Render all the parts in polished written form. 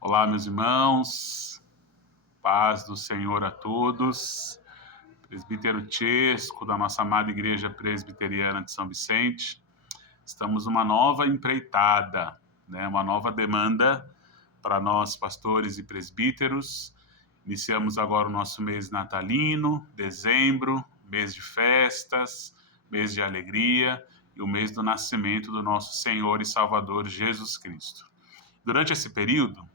Olá, meus irmãos, paz do Senhor a todos. Presbítero Chesco, da nossa amada Igreja Presbiteriana de São Vicente. Estamos numa nova empreitada, uma nova demanda para nós, pastores e presbíteros. Iniciamos agora o nosso mês natalino, dezembro, mês de festas, mês de alegria e o mês do nascimento do nosso Senhor e Salvador Jesus Cristo. Durante esse período,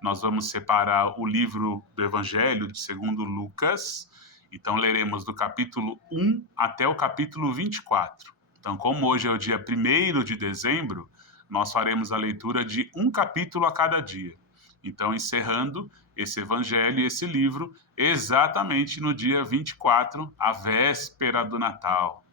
nós vamos separar o livro do Evangelho segundo Lucas. Então, leremos do capítulo 1 até o capítulo 24. Então, como hoje é o dia 1º de dezembro, nós faremos a leitura de um capítulo a cada dia. Então, encerrando esse Evangelho e esse livro exatamente no dia 24, a véspera do Natal,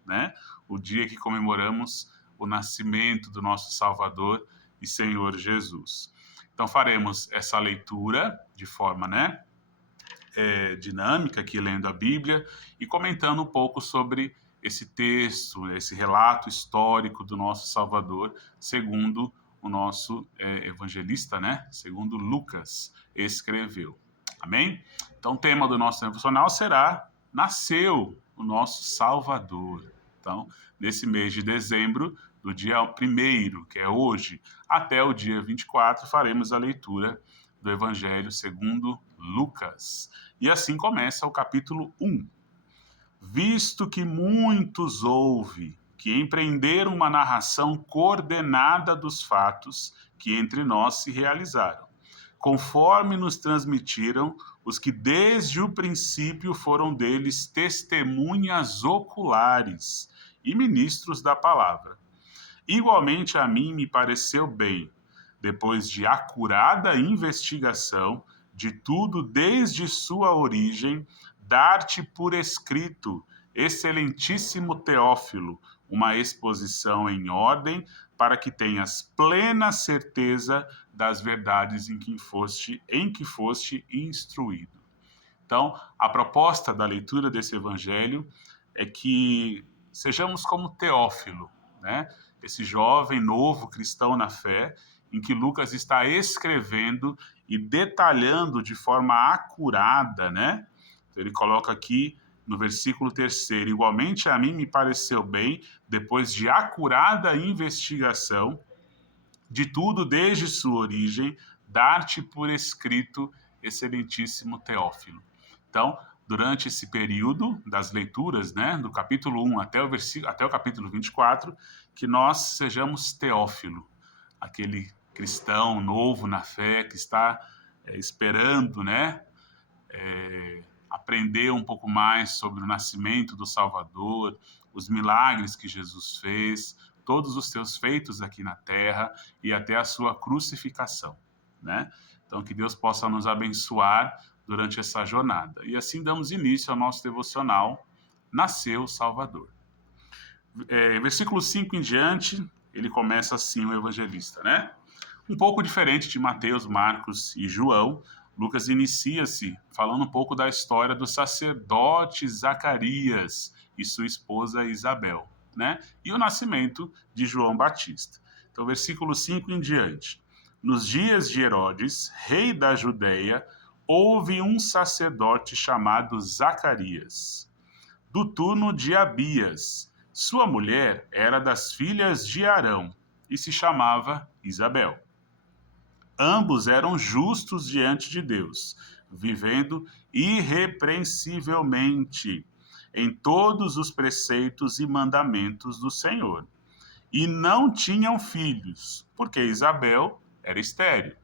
O dia que comemoramos o nascimento do nosso Salvador e Senhor Jesus. Então, faremos essa leitura de forma dinâmica, aqui lendo a Bíblia e comentando um pouco sobre esse texto, esse relato histórico do nosso Salvador, segundo o nosso evangelista, segundo Lucas escreveu. Amém? Então, o tema do nosso devocional será: Nasceu o nosso Salvador. Então, nesse mês de dezembro, do dia 1º, que é hoje, até o dia 24, faremos a leitura do Evangelho segundo Lucas. E assim começa o capítulo 1. Visto que muitos houve que empreenderam uma narração coordenada dos fatos que entre nós se realizaram, conforme nos transmitiram os que desde o princípio foram deles testemunhas oculares e ministros da palavra. Igualmente a mim me pareceu bem, depois de acurada investigação de tudo desde sua origem, dar-te por escrito, excelentíssimo Teófilo, uma exposição em ordem, para que tenhas plena certeza das verdades em que foste instruído. Então, a proposta da leitura desse evangelho é que sejamos como Teófilo, esse jovem novo cristão na fé, em que Lucas está escrevendo e detalhando de forma acurada, Então, ele coloca aqui no versículo 3: igualmente a mim me pareceu bem, depois de acurada investigação de tudo desde sua origem, dar-te por escrito, excelentíssimo Teófilo. Então, durante esse período das leituras, do capítulo 1 até o capítulo 24, que nós sejamos Teófilo, aquele cristão novo na fé que está esperando, aprender um pouco mais sobre o nascimento do Salvador, os milagres que Jesus fez, todos os seus feitos aqui na terra e até a sua crucificação, Então, que Deus possa nos abençoar durante essa jornada. E assim damos início ao nosso devocional, Nasceu o Salvador. Versículo 5 em diante, ele começa assim, o evangelista, Um pouco diferente de Mateus, Marcos e João, Lucas inicia-se falando um pouco da história do sacerdote Zacarias e sua esposa Isabel, E o nascimento de João Batista. Então, versículo 5 em diante. Nos dias de Herodes, rei da Judeia, houve um sacerdote chamado Zacarias, do turno de Abias. Sua mulher era das filhas de Arão e se chamava Isabel. Ambos eram justos diante de Deus, vivendo irrepreensivelmente em todos os preceitos e mandamentos do Senhor. E não tinham filhos, porque Isabel era estéril,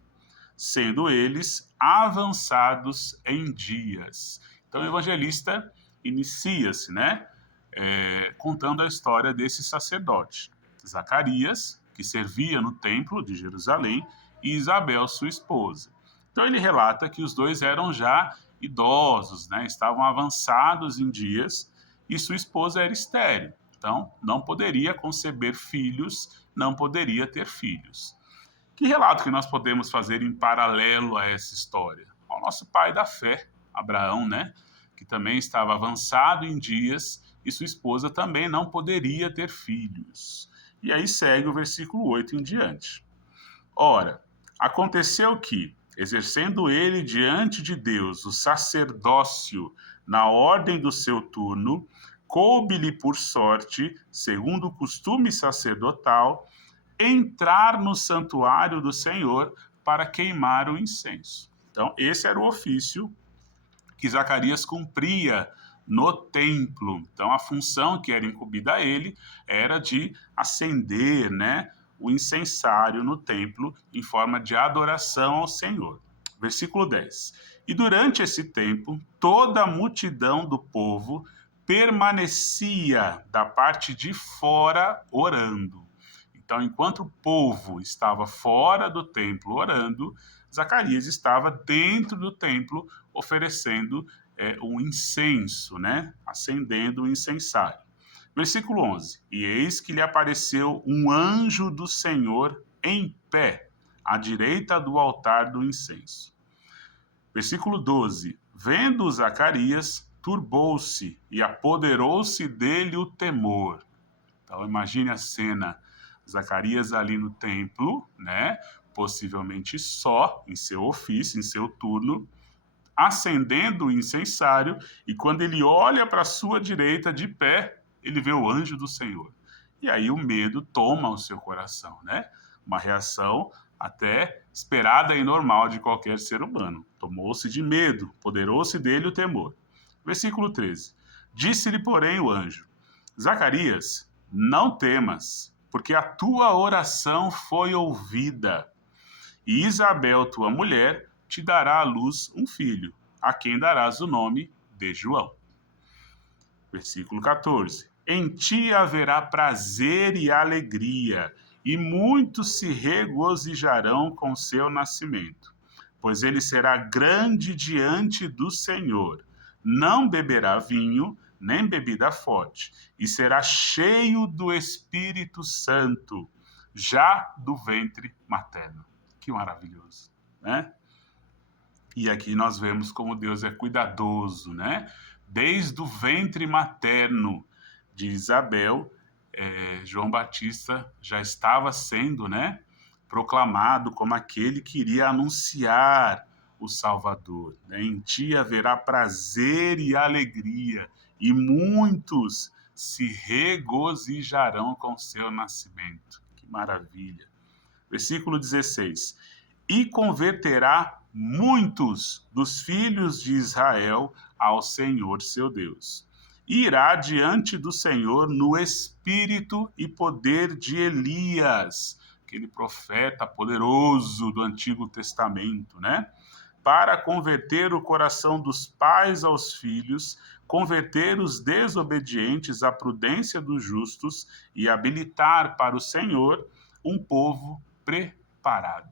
sendo eles avançados em dias. Então o evangelista inicia-se, contando a história desse sacerdote, Zacarias, que servia no templo de Jerusalém, e Isabel, sua esposa. Então ele relata que os dois eram já idosos, estavam avançados em dias, e sua esposa era estéril. Então não poderia conceber filhos, não poderia ter filhos. Que relato que nós podemos fazer em paralelo a essa história? O nosso pai da fé, Abraão, que também estava avançado em dias, e sua esposa também não poderia ter filhos. E aí segue o versículo 8 em diante. Ora, aconteceu que, exercendo ele diante de Deus o sacerdócio na ordem do seu turno, coube-lhe por sorte, segundo o costume sacerdotal, entrar no santuário do Senhor para queimar o incenso. Então, esse era o ofício que Zacarias cumpria no templo. Então, a função que era incumbida a ele era de acender, né, o incensário no templo em forma de adoração ao Senhor. Versículo 10. E durante esse tempo, toda a multidão do povo permanecia da parte de fora orando. Então, enquanto o povo estava fora do templo orando, Zacarias estava dentro do templo oferecendo um incenso, né? Acendendo o incensário. Versículo 11. E eis que lhe apareceu um anjo do Senhor em pé, à direita do altar do incenso. Versículo 12. Vendo Zacarias, turbou-se e apoderou-se dele o temor. Então, imagine a cena. Zacarias ali no templo, né? Possivelmente só, em seu ofício, em seu turno, acendendo o incensário, e quando ele olha para a sua direita de pé, ele vê o anjo do Senhor. E aí o medo toma o seu coração, né? Uma reação até esperada e normal de qualquer ser humano. Tomou-se de medo, apoderou-se dele o temor. Versículo 13. Disse-lhe, porém, o anjo: Zacarias, não temas, porque a tua oração foi ouvida. E Isabel, tua mulher, te dará à luz um filho, a quem darás o nome de João. Versículo 14. Em ti haverá prazer e alegria, e muitos se regozijarão com seu nascimento, pois ele será grande diante do Senhor. Não beberá vinho, nem bebida forte, e será cheio do Espírito Santo, já do ventre materno. Que maravilhoso, né? E aqui nós vemos como Deus é cuidadoso, né? Desde o ventre materno de Isabel, João Batista já estava sendo, né, proclamado como aquele que iria anunciar o Salvador. Né? Em ti haverá prazer e alegria, e muitos se regozijarão com seu nascimento. Que maravilha. Versículo 16. E converterá muitos dos filhos de Israel ao Senhor seu Deus. E irá diante do Senhor no espírito e poder de Elias, aquele profeta poderoso do Antigo Testamento, né? Para converter o coração dos pais aos filhos, converter os desobedientes à prudência dos justos e habilitar para o Senhor um povo preparado.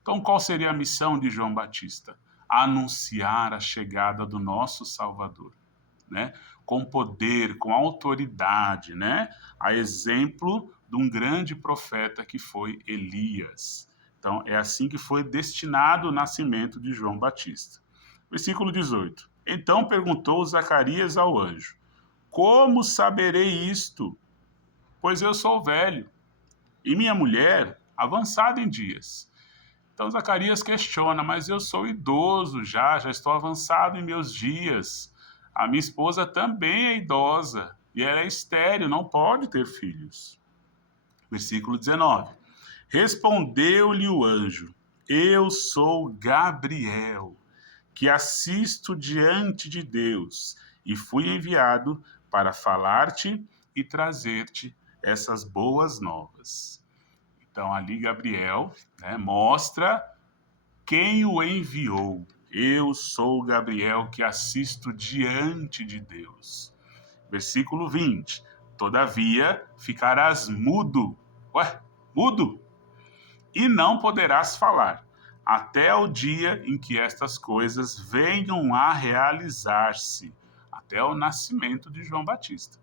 Então, qual seria a missão de João Batista? Anunciar a chegada do nosso Salvador, né? Com poder, com autoridade, né? A exemplo de um grande profeta que foi Elias. Então, é assim que foi destinado o nascimento de João Batista. Versículo 18. Então perguntou Zacarias ao anjo: Como saberei isto? Pois eu sou velho, e minha mulher avançada em dias. Então Zacarias questiona, mas eu sou idoso já estou avançado em meus dias. A minha esposa também é idosa e ela é estéril, não pode ter filhos. Versículo 19. Respondeu-lhe o anjo: Eu sou Gabriel, que assisto diante de Deus, e fui enviado para falar-te e trazer-te essas boas novas. Então, ali Gabriel, né, mostra quem o enviou. Eu sou Gabriel que assisto diante de Deus. Versículo 20. Todavia ficarás mudo. Ué, mudo? E não poderás falar, até o dia em que estas coisas venham a realizar-se, até o nascimento de João Batista.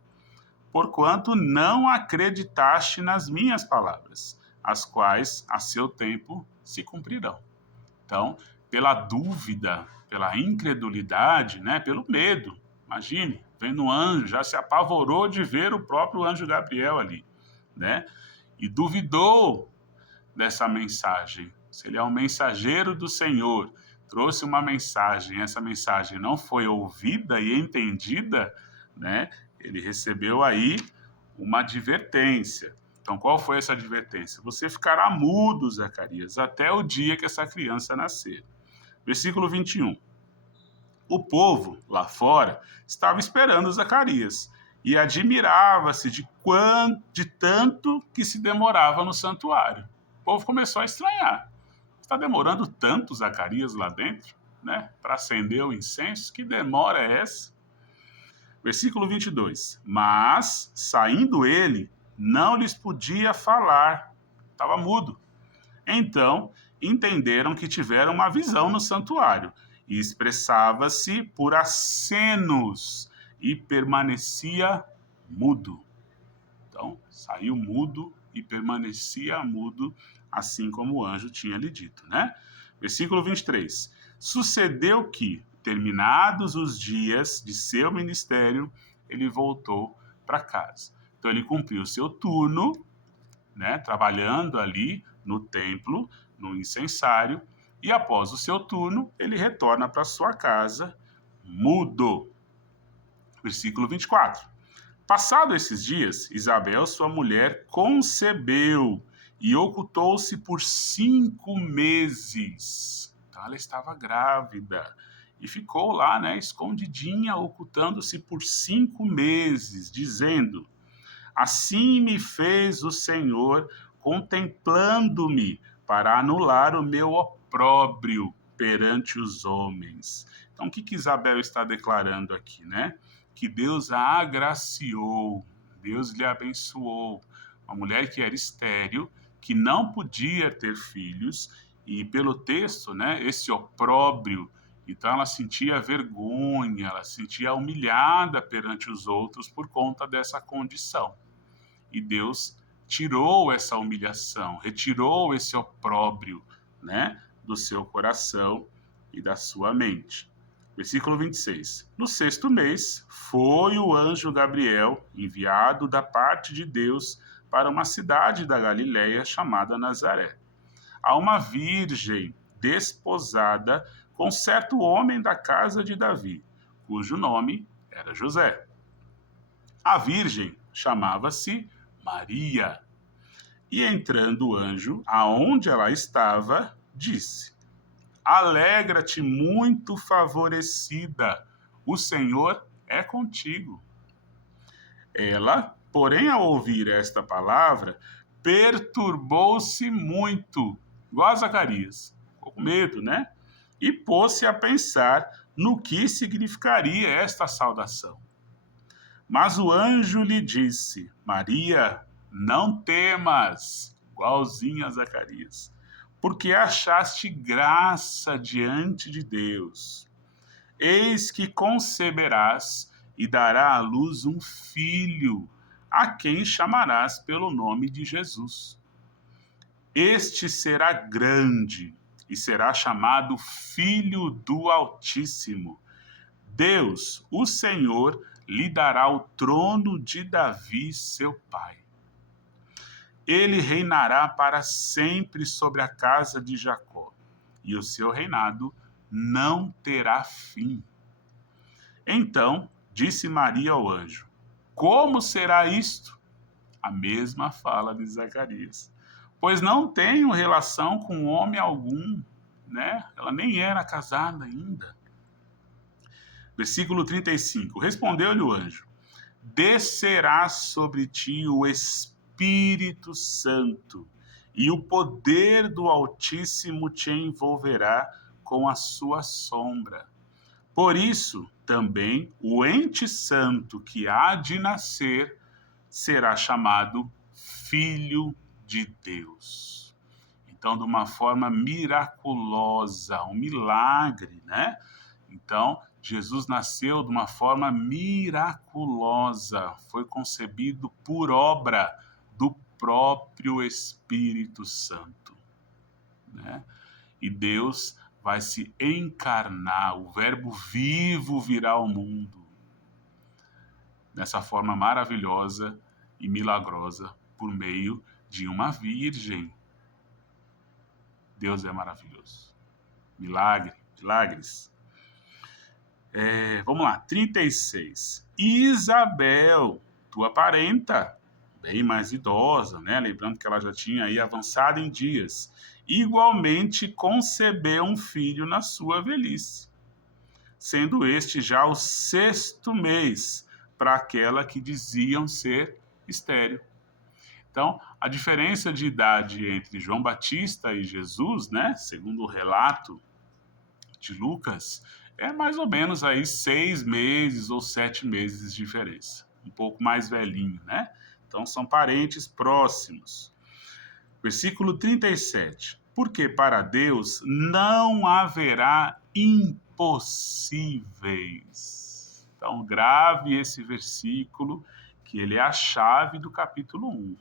Porquanto não acreditaste nas minhas palavras, as quais a seu tempo se cumprirão. Então, pela dúvida, pela incredulidade, né, pelo medo, imagine, vendo um anjo, já se apavorou de ver o próprio anjo Gabriel ali, né, e duvidou dessa mensagem. Se ele é um mensageiro do Senhor, trouxe uma mensagem, essa mensagem não foi ouvida e entendida, né? Ele recebeu aí uma advertência. Então, qual foi essa advertência? Você ficará mudo, Zacarias, até o dia que essa criança nascer. Versículo 21. O povo, lá fora, estava esperando Zacarias e admirava-se de tanto que se demorava no santuário. O povo começou a estranhar. Está demorando tanto Zacarias lá dentro, né, para acender o incenso? Que demora é essa? Versículo 22. Mas, saindo ele, não lhes podia falar. Estava mudo. Então, entenderam que tiveram uma visão no santuário e expressava-se por acenos e permanecia mudo. Então, saiu mudo e permanecia mudo, assim como o anjo tinha lhe dito, né? Versículo 23. Sucedeu que, terminados os dias de seu ministério, ele voltou para casa. Então, ele cumpriu seu turno, né, trabalhando ali no templo, no incensário, e após o seu turno, ele retorna para sua casa mudo. Versículo 24. Passado esses dias, Isabel, sua mulher, concebeu e ocultou-se por 5 meses. Então ela estava grávida e ficou lá, né, escondidinha, ocultando-se por 5 meses, dizendo: Assim me fez o Senhor, contemplando-me, para anular o meu opróbrio perante os homens. Então, o que Isabel está declarando aqui, né? Que Deus a agraciou, Deus lhe abençoou. Uma mulher que era estéril, que não podia ter filhos, e pelo texto, né, esse opróbrio, então ela sentia vergonha, ela sentia humilhada perante os outros por conta dessa condição. E Deus tirou essa humilhação, retirou esse opróbrio, né, do seu coração e da sua mente. Versículo 26. No 6º mês, foi o anjo Gabriel enviado da parte de Deus para uma cidade da Galiléia chamada Nazaré, a uma virgem desposada com certo homem da casa de Davi, cujo nome era José. A virgem chamava-se Maria. E entrando o anjo, aonde ela estava, disse: Alegra-te, muito favorecida, o Senhor é contigo. Ela, porém, ao ouvir esta palavra, perturbou-se muito, igual a Zacarias, ficou com medo, né? E pôs-se a pensar no que significaria esta saudação. Mas o anjo lhe disse: Maria, não temas, igualzinho a Zacarias, porque achaste graça diante de Deus. Eis que conceberás e dará à luz um filho, a quem chamarás pelo nome de Jesus. Este será grande e será chamado Filho do Altíssimo. Deus, o Senhor, lhe dará o trono de Davi, seu pai. Ele reinará para sempre sobre a casa de Jacó, e o seu reinado não terá fim. Então disse Maria ao anjo: Como será isto? A mesma fala de Zacarias. Pois não tenho relação com homem algum, né? Ela nem era casada ainda. Versículo 35. Respondeu-lhe o anjo: Descerá sobre ti o Espírito Santo, e o poder do Altíssimo te envolverá com a sua sombra. Por isso, também o ente santo que há de nascer será chamado Filho de Deus. Então, de uma forma miraculosa, um milagre, né? Então, Jesus nasceu de uma forma miraculosa, foi concebido por obra do próprio Espírito Santo, né? E Deus vai se encarnar, o Verbo vivo virá ao mundo, dessa forma maravilhosa e milagrosa, por meio de uma virgem Deus é maravilhoso. Milagres. Vamos lá, 36. Isabel, tua parenta, bem mais idosa, né? Lembrando que ela já tinha aí avançado em dias, igualmente concebeu um filho na sua velhice, sendo este já o 6º mês para aquela que diziam ser estéril. Então, a diferença de idade entre João Batista e Jesus, né, segundo o relato de Lucas, é mais ou menos aí 6 meses ou 7 meses de diferença. Um pouco mais velhinho, né? Então, são parentes próximos. Versículo 37. Porque para Deus não haverá impossíveis. Então, grave esse versículo, que ele é a chave do capítulo 1.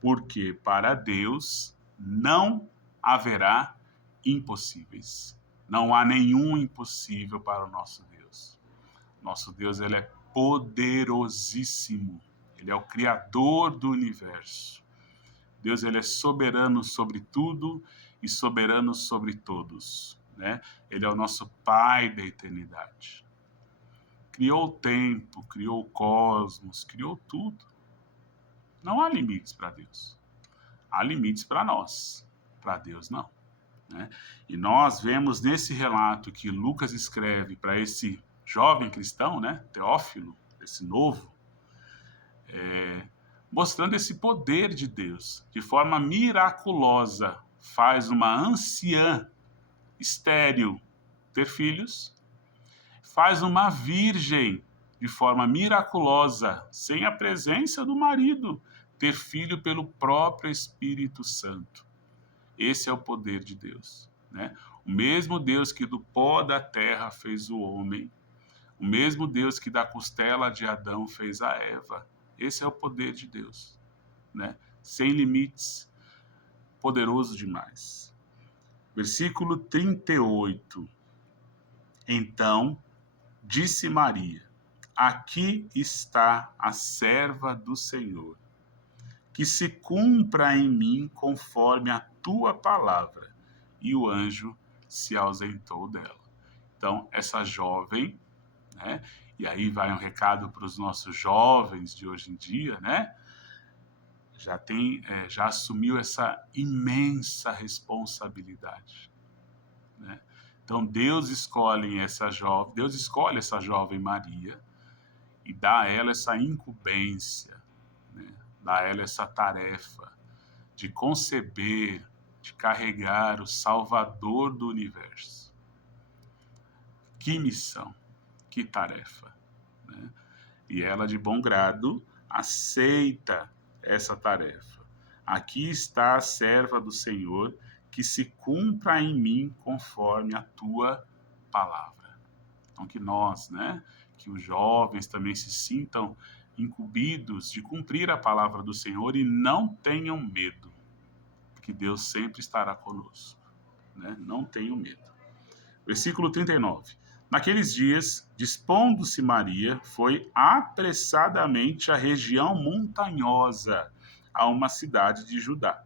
Porque para Deus não haverá impossíveis. Não há nenhum impossível para o nosso Deus. Nosso Deus, ele é poderosíssimo. Ele é o Criador do universo. Deus, ele é soberano sobre tudo e soberano sobre todos, né? Ele é o nosso Pai da eternidade. Criou o tempo, criou o cosmos, criou tudo. Não há limites para Deus. Há limites para nós. Para Deus, não. Né? E nós vemos nesse relato que Lucas escreve para esse jovem cristão, né? Teófilo, esse novo, mostrando esse poder de Deus. De forma miraculosa, faz uma anciã estéril ter filhos, faz uma virgem, de forma miraculosa, sem a presença do marido, ter filho pelo próprio Espírito Santo. Esse é o poder de Deus, né? O mesmo Deus que do pó da terra fez o homem, o mesmo Deus que da costela de Adão fez a Eva. Esse é o poder de Deus, né? Sem limites, poderoso demais. Versículo 38. Então disse Maria: aqui está a serva do Senhor, que se cumpra em mim conforme a tua palavra. E o anjo se ausentou dela. Então, essa jovem, né? E aí vai um recado para os nossos jovens de hoje em dia, né? Já assumiu essa imensa responsabilidade, né? Então, Deus escolhe essa jovem Maria e dá a ela essa incumbência, né? Dá a ela essa tarefa de conceber, de carregar o Salvador do universo. Que missão, que tarefa, né? E ela, de bom grado, aceita essa tarefa. Aqui está a serva do Senhor, que se cumpra em mim conforme a tua palavra. Então, que nós, né, que os jovens também se sintam incumbidos de cumprir a palavra do Senhor e não tenham medo, porque Deus sempre estará conosco, né? Não tenham medo. Versículo 39. Naqueles dias, dispondo-se Maria, foi apressadamente à região montanhosa, a uma cidade de Judá.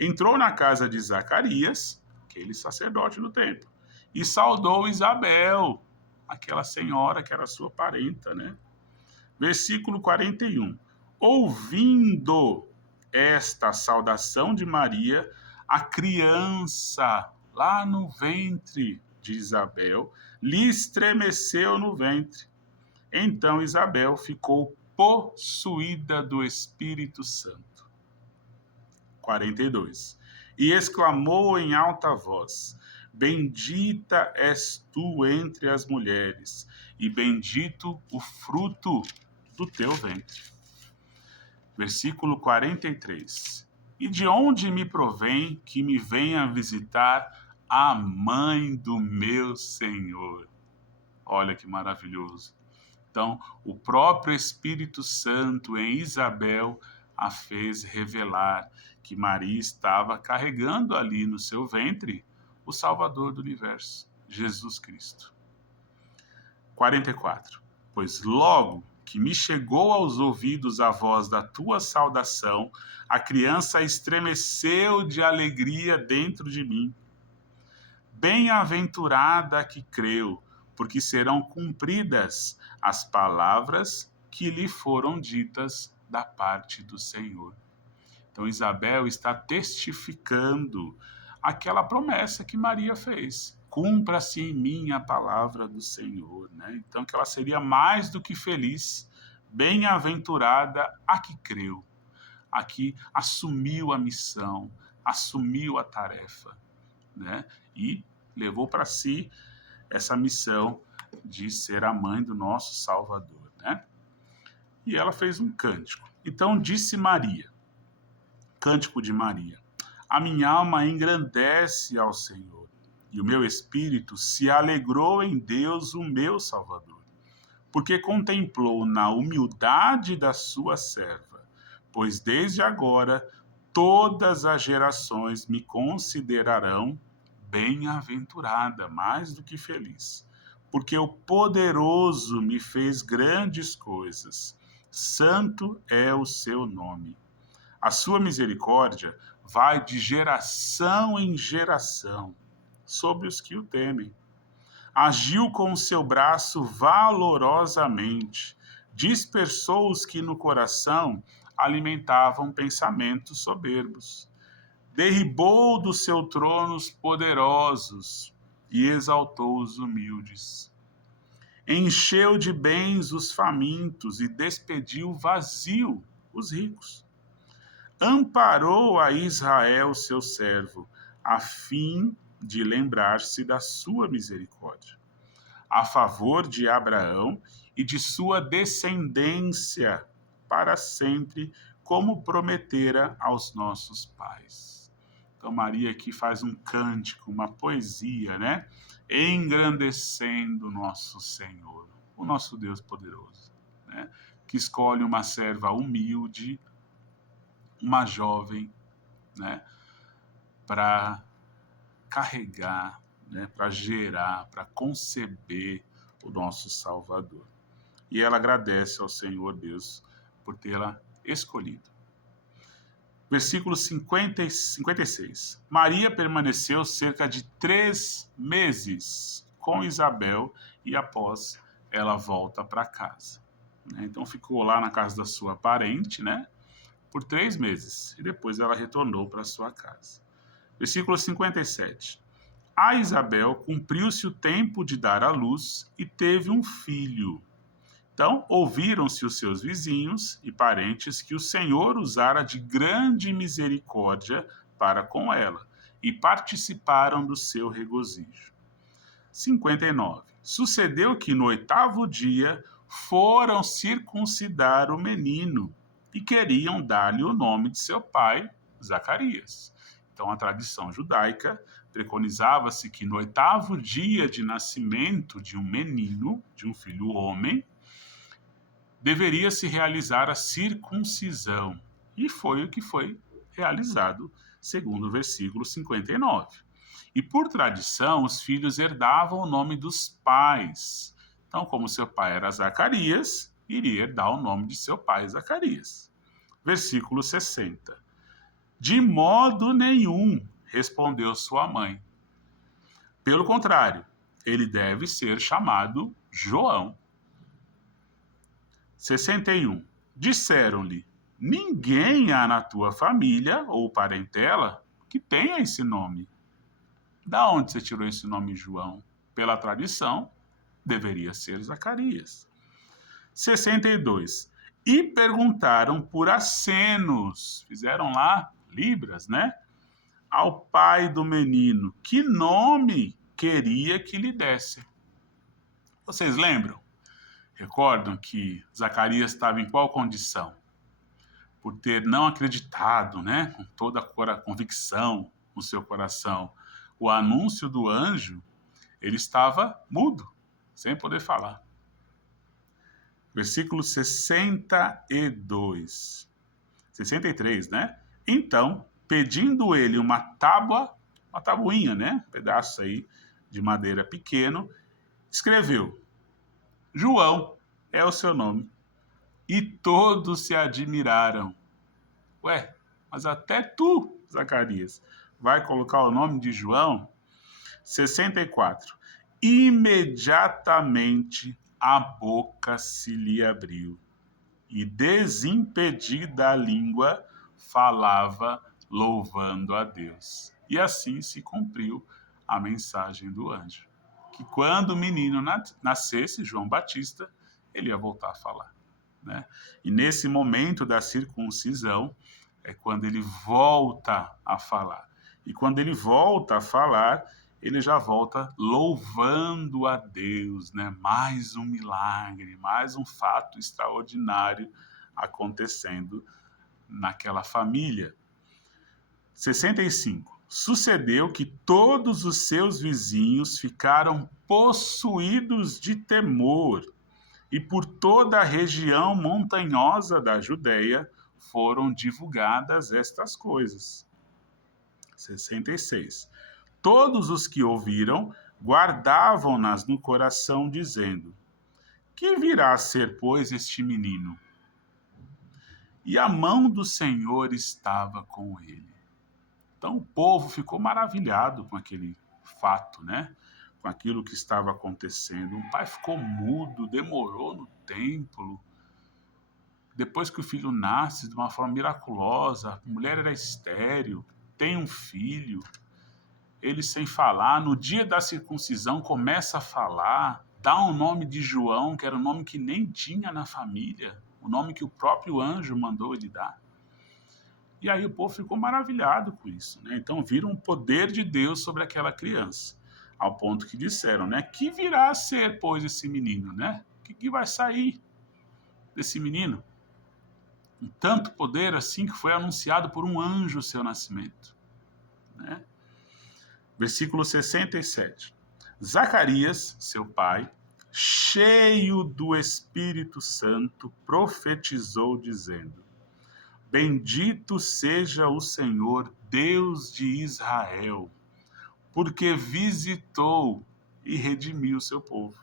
Entrou na casa de Zacarias, aquele sacerdote do templo, e saudou Isabel, aquela senhora que era sua parenta, né? Versículo 41. Ouvindo esta saudação de Maria, a criança lá no ventre de Isabel lhe estremeceu no ventre. Então Isabel ficou possuída do Espírito Santo. 42. E exclamou em alta voz: bendita és tu entre as mulheres, e bendito o fruto do teu ventre. Versículo 43. E de onde me provém que me venha visitar a mãe do meu Senhor? Olha que maravilhoso. Então, o próprio Espírito Santo em Isabel a fez revelar que Maria estava carregando ali no seu ventre o Salvador do universo, Jesus Cristo. 44. Pois logo que me chegou aos ouvidos a voz da tua saudação, a criança estremeceu de alegria dentro de mim. Bem-aventurada a que creu, porque serão cumpridas as palavras que lhe foram ditas da parte do Senhor. Então Isabel está testificando aquela promessa que Maria fez. Cumpra-se em mim a palavra do Senhor, né? Então que ela seria mais do que feliz, bem-aventurada a que creu, a que assumiu a missão, assumiu a tarefa, né? E levou para si essa missão de ser a mãe do nosso Salvador, né? E ela fez um cântico. Então disse Maria, cântico de Maria: a minha alma engrandece ao Senhor, e o meu espírito se alegrou em Deus, o meu Salvador, porque contemplou na humildade da sua serva, pois desde agora todas as gerações me considerarão bem-aventurada, mais do que feliz, porque o poderoso me fez grandes coisas. Santo é o seu nome. A sua misericórdia vai de geração em geração sobre os que o temem. Agiu com o seu braço valorosamente, dispersou os que no coração alimentavam pensamentos soberbos. Derribou do seu trono os poderosos e exaltou os humildes. Encheu de bens os famintos e despediu vazio os ricos. Amparou a Israel, seu servo, a fim de lembrar-se da sua misericórdia, a favor de Abraão e de sua descendência para sempre, como prometera aos nossos pais. Então Maria aqui faz um cântico, uma poesia, né? Engrandecendo nosso Senhor, o nosso Deus poderoso, né? Que escolhe uma serva humilde, uma jovem, né? Para carregar, né? Para gerar, para conceber o nosso Salvador. E ela agradece ao Senhor Deus por tê-la escolhido. Versículo 56. Maria permaneceu cerca de 3 meses com Isabel e após ela volta para casa. Então ficou lá na casa da sua parente, né? Por 3 meses. E depois ela retornou para sua casa. Versículo 57. A Isabel cumpriu-se o tempo de dar à luz e teve um filho. Então, ouviram-se os seus vizinhos e parentes que o Senhor usara de grande misericórdia para com ela, e participaram do seu regozijo. 59. Sucedeu que no 8º dia foram circuncidar o menino e queriam dar-lhe o nome de seu pai, Zacarias. Então, a tradição judaica preconizava-se que no 8º dia de nascimento de um menino, de um filho homem, deveria se realizar a circuncisão. E foi o que foi realizado, segundo o versículo 59. E por tradição, os filhos herdavam o nome dos pais. Então, como seu pai era Zacarias, iria herdar o nome de seu pai, Zacarias. Versículo 60. De modo nenhum, respondeu sua mãe. Pelo contrário, ele deve ser chamado João. 61. Disseram-lhe: ninguém há na tua família ou parentela que tenha esse nome. Da onde você tirou esse nome, João? Pela tradição, deveria ser Zacarias. 62. E perguntaram por acenos, fizeram lá libras, né? Ao pai do menino, que nome queria que lhe desse. Vocês lembram? Recordam que Zacarias estava em qual condição? Por ter não acreditado, né, com toda a convicção no seu coração, o anúncio do anjo, ele estava mudo, sem poder falar. Versículo 62. 63, né? Então, pedindo ele uma tabuinha, né, um pedaço aí de madeira pequeno, escreveu: João é o seu nome. E todos se admiraram. Ué, mas até tu, Zacarias, vai colocar o nome de João? 64. Imediatamente a boca se lhe abriu e, desimpedida a língua, falava louvando a Deus. E assim se cumpriu a mensagem do anjo, que quando o menino nascesse, João Batista, ele ia voltar a falar, né? E nesse momento da circuncisão é quando ele volta a falar. E quando ele volta a falar, ele já volta louvando a Deus, né? Mais um milagre, mais um fato extraordinário acontecendo naquela família. 65. Sucedeu que todos os seus vizinhos ficaram possuídos de temor, e por toda a região montanhosa da Judéia foram divulgadas estas coisas. 66. Todos os que ouviram guardavam-nas no coração, dizendo: que virá a ser, pois, este menino? E a mão do Senhor estava com ele. Então o povo ficou maravilhado com aquele fato, né? Com aquilo que estava acontecendo. O pai ficou mudo, demorou no templo. Depois que o filho nasce de uma forma miraculosa, a mulher era estéril, tem um filho, ele sem falar, no dia da circuncisão começa a falar, dá um nome de João, que era um nome que nem tinha na família, o nome que o próprio anjo mandou ele dar. E aí o povo ficou maravilhado com isso, né? Então viram o poder de Deus sobre aquela criança, ao ponto que disseram, né? Que virá a ser, pois, esse menino, né? O que vai sair desse menino? Um tanto poder assim que foi anunciado por um anjo o seu nascimento, né? Versículo 67. Zacarias, seu pai, cheio do Espírito Santo, profetizou dizendo: bendito seja o Senhor, Deus de Israel, porque visitou e redimiu seu povo,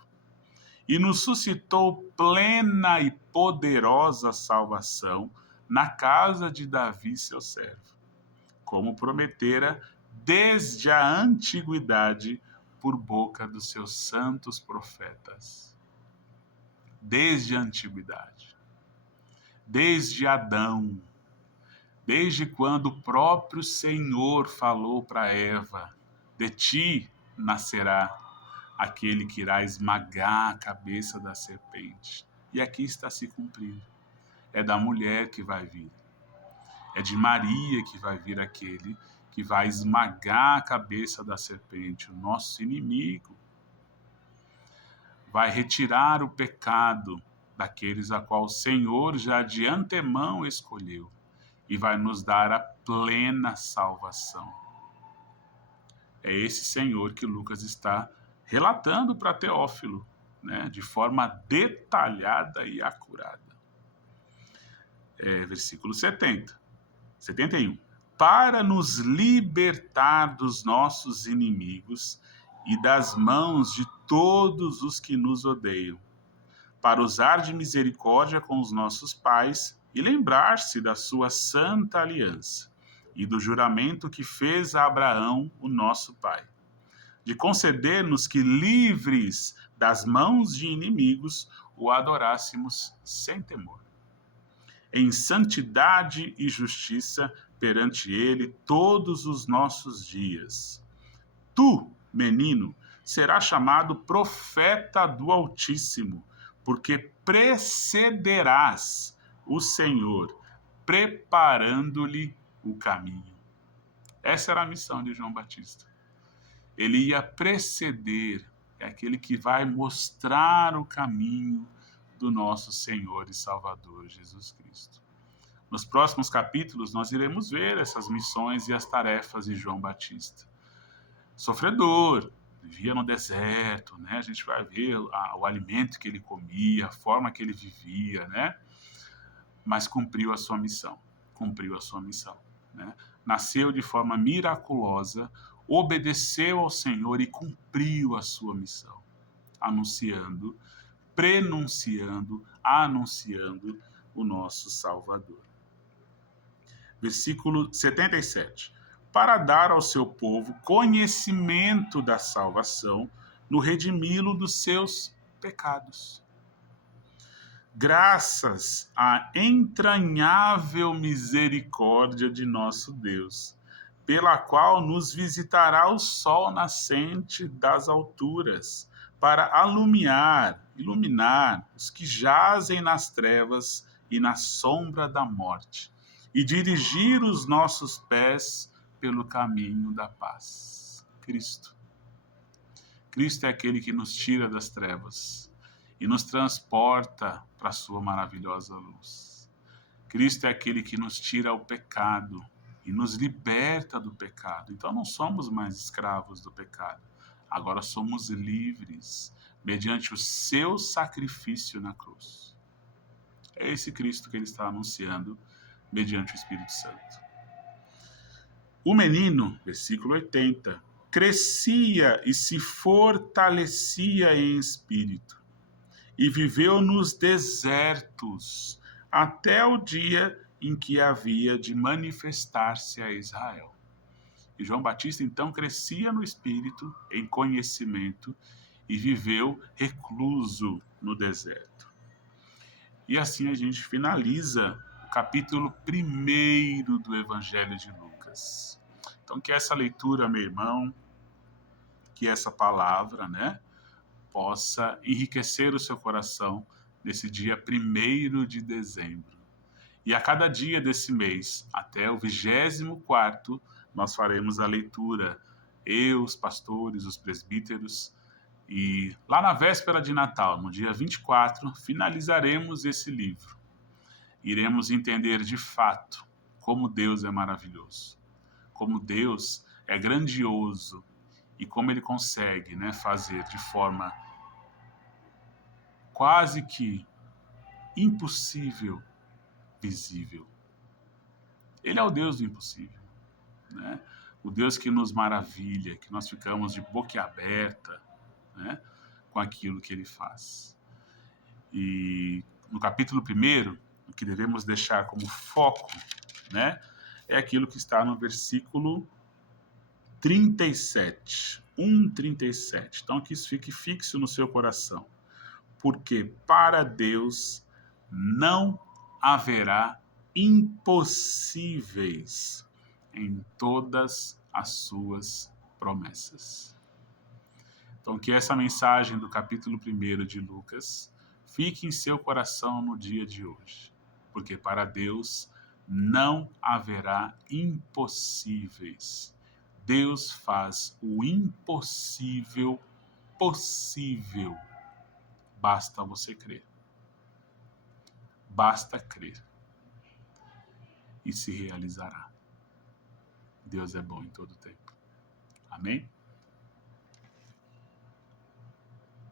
e nos suscitou plena e poderosa salvação na casa de Davi, seu servo, como prometera desde a antiguidade por boca dos seus santos profetas. Desde a antiguidade, desde Adão, desde quando o próprio Senhor falou para Eva: de ti nascerá aquele que irá esmagar a cabeça da serpente. E aqui está se cumprindo. É da mulher que vai vir. É de Maria que vai vir aquele que vai esmagar a cabeça da serpente, o nosso inimigo. Vai retirar o pecado daqueles a qual o Senhor já de antemão escolheu e vai nos dar a plena salvação. É esse Senhor que Lucas está relatando para Teófilo, né, de forma detalhada e acurada. Versículo 71. Para nos libertar dos nossos inimigos e das mãos de todos os que nos odeiam, para usar de misericórdia com os nossos pais e lembrar-se da sua santa aliança e do juramento que fez a Abraão, o nosso pai, de conceder-nos que, livres das mãos de inimigos, o adorássemos sem temor, em santidade e justiça perante ele todos os nossos dias. Tu, menino, serás chamado profeta do Altíssimo, porque precederás o Senhor, preparando-lhe o caminho. Essa era a missão de João Batista. Ele ia preceder, é aquele que vai mostrar o caminho do nosso Senhor e Salvador Jesus Cristo. Nos próximos capítulos nós iremos ver essas missões e as tarefas de João Batista. Sofredor, vivia no deserto, né? A gente vai ver o alimento que ele comia, a forma que ele vivia, né? Mas cumpriu a sua missão, né? Nasceu de forma miraculosa, obedeceu ao Senhor e cumpriu a sua missão, anunciando, prenunciando, anunciando o nosso Salvador. Versículo 77. Para dar ao seu povo conhecimento da salvação, no redimi-lo dos seus pecados. Graças à entranhável misericórdia de nosso Deus, pela qual nos visitará o sol nascente das alturas, para iluminar os que jazem nas trevas e na sombra da morte, e dirigir os nossos pés pelo caminho da paz. Cristo. Cristo é aquele que nos tira das trevas e nos transporta para a sua maravilhosa luz. Cristo é aquele que nos tira o pecado e nos liberta do pecado. Então não somos mais escravos do pecado. Agora somos livres mediante o seu sacrifício na cruz. É esse Cristo que ele está anunciando mediante o Espírito Santo. O menino, versículo 80, crescia e se fortalecia em espírito, e viveu nos desertos até o dia em que havia de manifestar-se a Israel. E João Batista então crescia no espírito, em conhecimento, e viveu recluso no deserto. E assim a gente finaliza o capítulo 1 do Evangelho de Lucas. Então que essa leitura, meu irmão, que essa palavra, né, possa enriquecer o seu coração nesse dia 1º de dezembro. E a cada dia desse mês, até o 24º, nós faremos a leitura, eu, os pastores, os presbíteros, e lá na véspera de Natal, no dia 24, finalizaremos esse livro. Iremos entender de fato como Deus é maravilhoso, como Deus é grandioso e como Ele consegue, né, fazer de forma quase que impossível visível. Ele é o Deus do impossível, né? O Deus que nos maravilha, que nós ficamos de boca aberta, né, com aquilo que Ele faz. E no capítulo 1, o que devemos deixar como foco, né, é aquilo que está no versículo 37, 1:37. Então que isso fique fixo no seu coração. Porque para Deus não haverá impossíveis em todas as suas promessas. Então que essa mensagem do capítulo 1 de Lucas fique em seu coração no dia de hoje. Porque para Deus não haverá impossíveis. Deus faz o impossível possível. Basta você crer. Basta crer. E se realizará. Deus é bom em todo tempo. Amém?